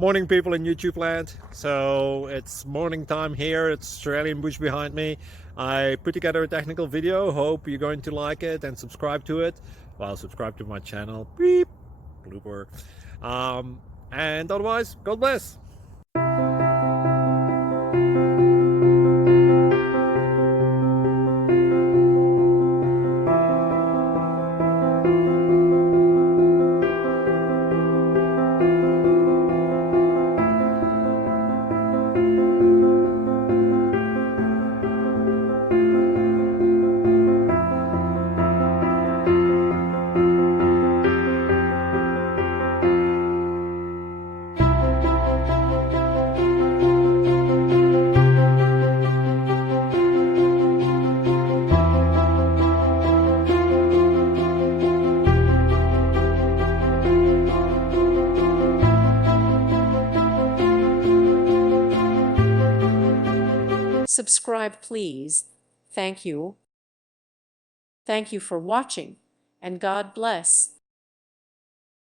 Morning, people in YouTube land. So it's morning time here. It's Australian bush behind me. I put together a technical video. Hope you're going to like it and subscribe to it. Well, subscribe to my channel. Beep. Blooper. And otherwise, God bless. Subscribe, please. Thank you. Thank you for watching, and God bless.